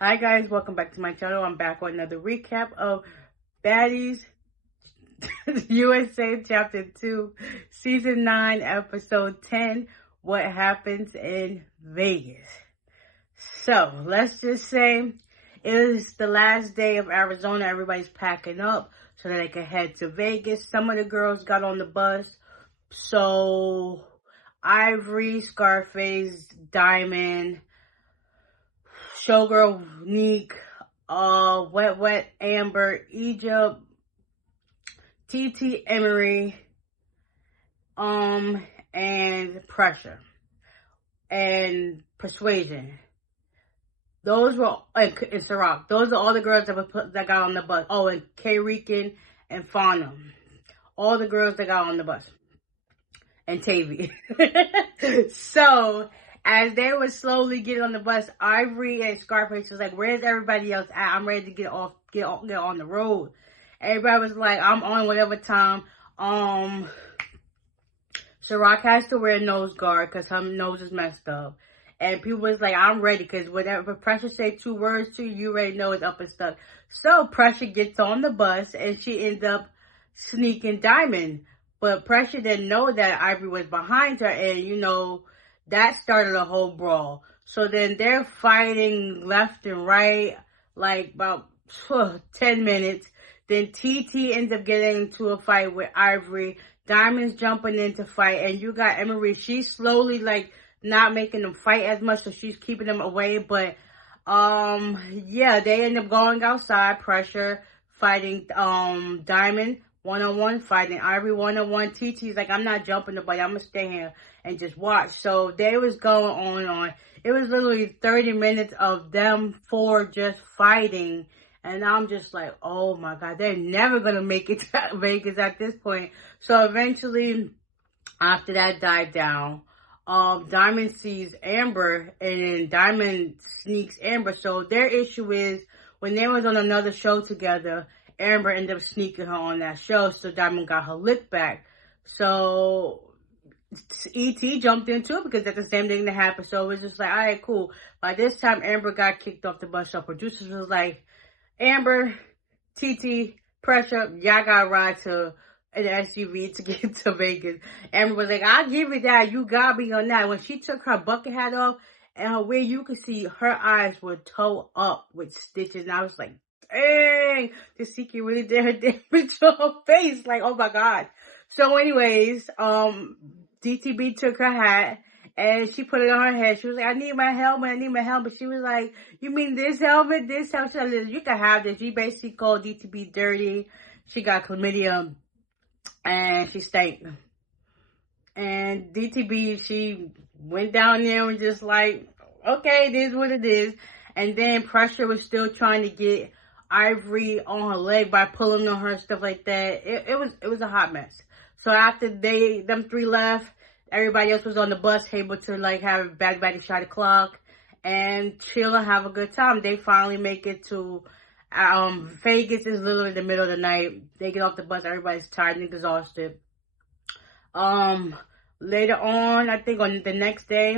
Hi guys, welcome back to my channel. I'm back with another recap of Baddies USA Chapter 2, Season 9, Episode 10, What Happens in Vegas. So, let's just say it is the last day of Arizona. Everybody's packing up so that they can head to Vegas. Some of the girls got on the bus. So, Ivory, Scarface, Diamond, Showgirl, Neek, Wet, Amber, Egypt, TT, Emery, and Pressure, and Persuasion. Those were, and Ciroc. Those are all the girls that got on the bus. Oh, and K. Rican and Fauna. All the girls that got on the bus. And Tavy. So, as they were slowly getting on the bus, Ivory and Scarface was like, "Where's everybody else at? I'm ready to get on the road." Everybody was like, "I'm on whatever time." Ciroc has to wear a nose guard because her nose is messed up. And people was like, "I'm ready," because whatever Pressure say 2 words to you, you already know it's up and stuck. So Pressure gets on the bus and she ends up sneaking Diamond. But Pressure didn't know that Ivory was behind her, and that started a whole brawl. So then they're fighting left and right, like about 10 minutes. Then TT ends up getting into a fight with Ivory. Diamond's jumping in to fight, and you got Emery. She's slowly like not making them fight as much, so she's keeping them away. But yeah, they end up going outside. Pressure fighting Diamond one-on-one, fighting Ivory one-on-one. TT's like, "I'm not jumping nobody. I'm gonna stay here and just watch." So they was going on and on. It was literally 30 minutes of them 4 just fighting. And I'm just like, oh my God, they're never gonna make it to Vegas at this point. So eventually, after that died down, Diamond sees Amber, and then Diamond sneaks Amber. So their issue is, when they was on another show together, Amber ended up sneaking her on that show, so Diamond got her lick back. So E.T. jumped into it because that's the same thing that happened. So it was just like, all right, cool. By this time, Amber got kicked off the bus. So producers was like, "Amber, TT, Pressure, y'all gotta ride to an SUV to get to Vegas." Amber was like, "I'll give you that. You got me on that." When she took her bucket hat off and her wig, you could see her eyes were toe up with stitches. And I was like, dang, the secret really did her damage to her face. Like, oh my God. So anyways, DTB took her hat and she put it on her head. She was like, "I need my helmet. She was like, "You mean this helmet? This helmet?" She said, "You can have this." She basically called DTB dirty. She got chlamydia and she stank. And DTB, she went down there and just like, okay, it is what it is. And then Pressure was still trying to get Ivory on her leg by pulling on her, stuff like that. It was a hot mess. So after them 3 left, everybody else was on the bus, able to like have a bad shot o'clock and chill and have a good time. They finally make it to Vegas. Is literally the middle of the night. They get off the bus, everybody's tired and exhausted. Later on, I think on the next day,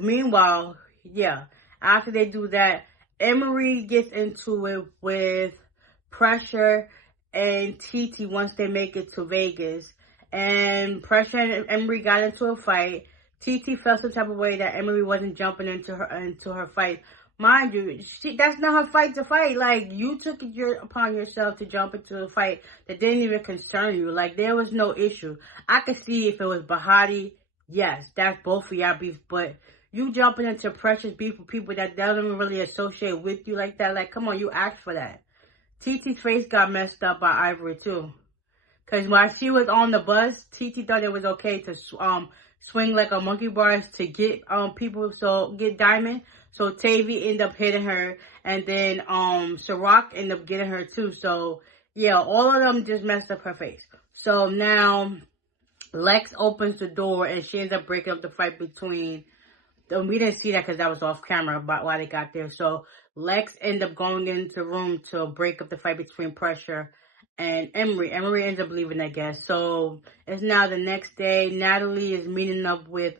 meanwhile, yeah, after they do that, Emery gets into it with Pressure and TT once they make it to Vegas. And Pressure and Emery got into a fight. TT felt some type of way that Emery wasn't jumping into her fight. Mind you, that's not her fight to fight. Like, you took it upon yourself to jump into a fight that didn't even concern you. Like, there was no issue. I could see if it was Bahati, yes, that's both of y'all beef. But you jumping into Precious beef with people that don't even really associate with you like that. Like, come on, you asked for that. TT's face got messed up by Ivory too. Because while she was on the bus, TT thought it was okay to swing like a monkey bars to get get Diamond. So Tavy ended up hitting her, and then Ciroc ended up getting her too. So yeah, all of them just messed up her face. So now Lex opens the door and she ends up breaking up the fight between. We didn't see that because that was off camera but while they got there. So Lex ended up going into the room to break up the fight between Pressure and Emery. Emery ends up leaving, I guess. So it's now the next day. Natalie is meeting up with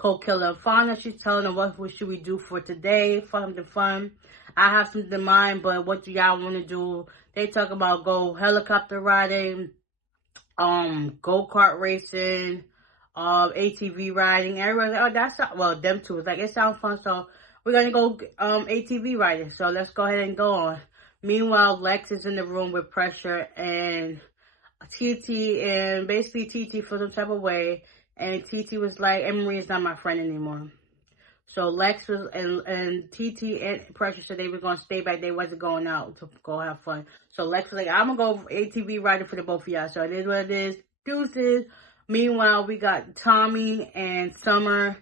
co-killer Fauna. She's telling them what should we do for today, something fun. I have something in mind, but what do y'all want to do? They talk about go helicopter riding, go-kart racing, ATV riding. Everyone's like, oh, that's, well, them two. It's like, it sounds fun, so we're going to go ATV riding. So let's go ahead and go on. Meanwhile, Lex is in the room with Pressure and TT, and basically TT feels some type of way. And TT was like, Emery is not my friend anymore. So Lex was, and TT and Pressure said they were going to stay back. They wasn't going out to go have fun. So Lex was like, I'm going to go ATV riding for the both of y'all. So it is what it is. Deuces. Meanwhile, we got Tommy and Summer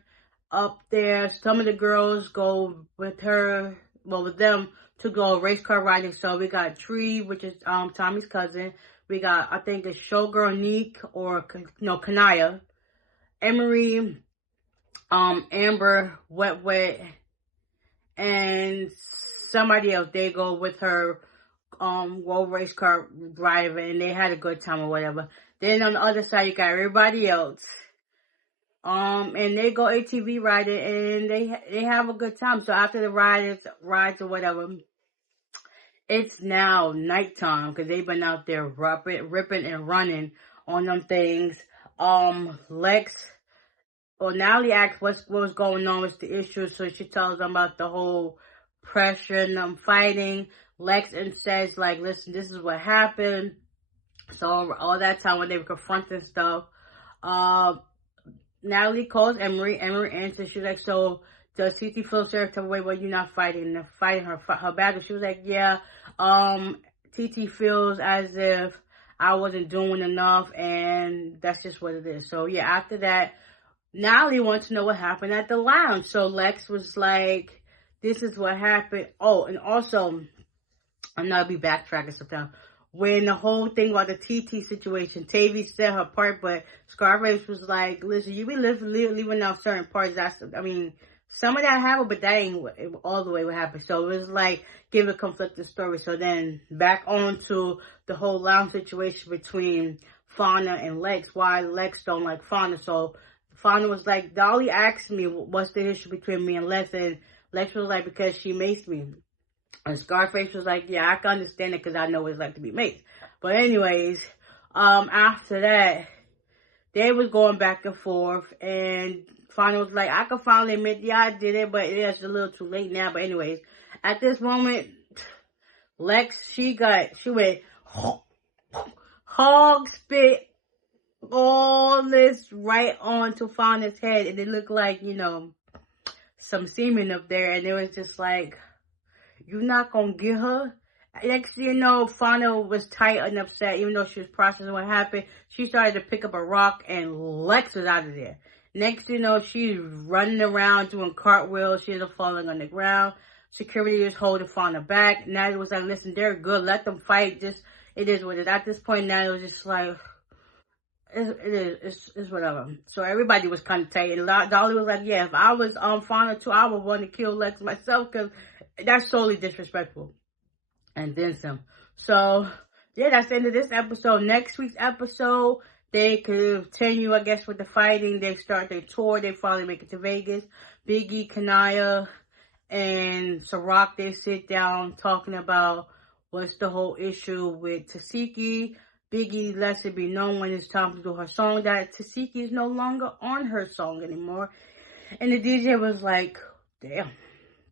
up there. Some of the girls go with her, well, with them to go race car riding. So we got Tree, which is Tommy's cousin. We got, I think it's Showgirl Neek or, no, Kanaya. Emery, Amber, Wet, and somebody else. They go with her, road race car driver, and they had a good time or whatever. Then on the other side, you got everybody else. And they go ATV riding, and they have a good time. So after the rides or whatever, it's now nighttime because they've been out there ripping and running on them things. Natalie asks what was going on, what's the issue, so she tells them about the whole pressure and them fighting. Lex and says, like, listen, this is what happened. So all that time when they were confronting stuff, Natalie calls Emery. Emery answers. She's like, so does TT feel certain type of way? Well, you're not fighting. They're fighting her battle. She was like, yeah, TT feels as if I wasn't doing enough, and that's just what it is. So yeah, after that, Natalie wants to know what happened at the lounge. So Lex was like, this is what happened. Oh, and also, I'm not be backtracking sometimes. When the whole thing about the TT situation, Tavy said her part, but Scarface was like, listen, you be leaving out certain parts. I mean, some of that happened, but that ain't all the way what happened. So it was like, give a conflicting story. So then back on to the whole lounge situation between Fauna and Lex. Why Lex don't like Fauna. So Fauna was like, Dolly asked me what's the issue between me and Lex. And Lex was like, because she maced me. And Scarface was like, yeah, I can understand it because I know what it's like to be maced. But anyways, after that, they was going back and forth. And Fauna was like, I can finally admit, yeah, I did it, but it's a little too late now. But anyways, at this moment, Lex, she went hog spit all this right onto Fauna's head. And it looked like, you know, some semen up there. And it was just like, you're not gonna get her? Next thing you know, Fauna was tight and upset, even though she was processing what happened. She started to pick up a rock, and Lex was out of there. Next thing you know, she's running around doing cartwheels. She's falling on the ground. Security is holding Fauna back. Natalie was like, listen, they're good. Let them fight. Just, it is what it is. At this point, Natalie was just like, it's whatever. So everybody was kind of tight. And Dolly was like, yeah, if I was Fauna too, I would want to kill Lex myself because that's totally disrespectful. And then some. So, yeah, that's the end of this episode. Next week's episode, they continue, I guess, with the fighting. They start their tour. They finally make it to Vegas. Biggie, Kanaya, and Ciroc, they sit down talking about what's the whole issue with Tasiki. Biggie lets it be known when it's time to do her song that Tasiki is no longer on her song anymore. And the DJ was like, damn.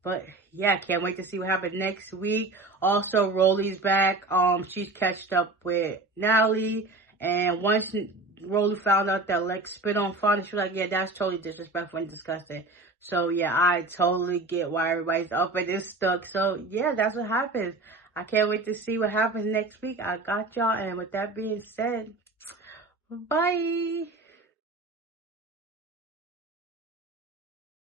But yeah, I can't wait to see what happens next week. Also, Rolly's back. She's catched up with Natalie. And once Rolly found out that Lex spit on Fauna, she was like, yeah, that's totally disrespectful and disgusting. So yeah, I totally get why everybody's up and it's stuck. So yeah, that's what happens. I can't wait to see what happens next week. I got y'all. And with that being said, bye.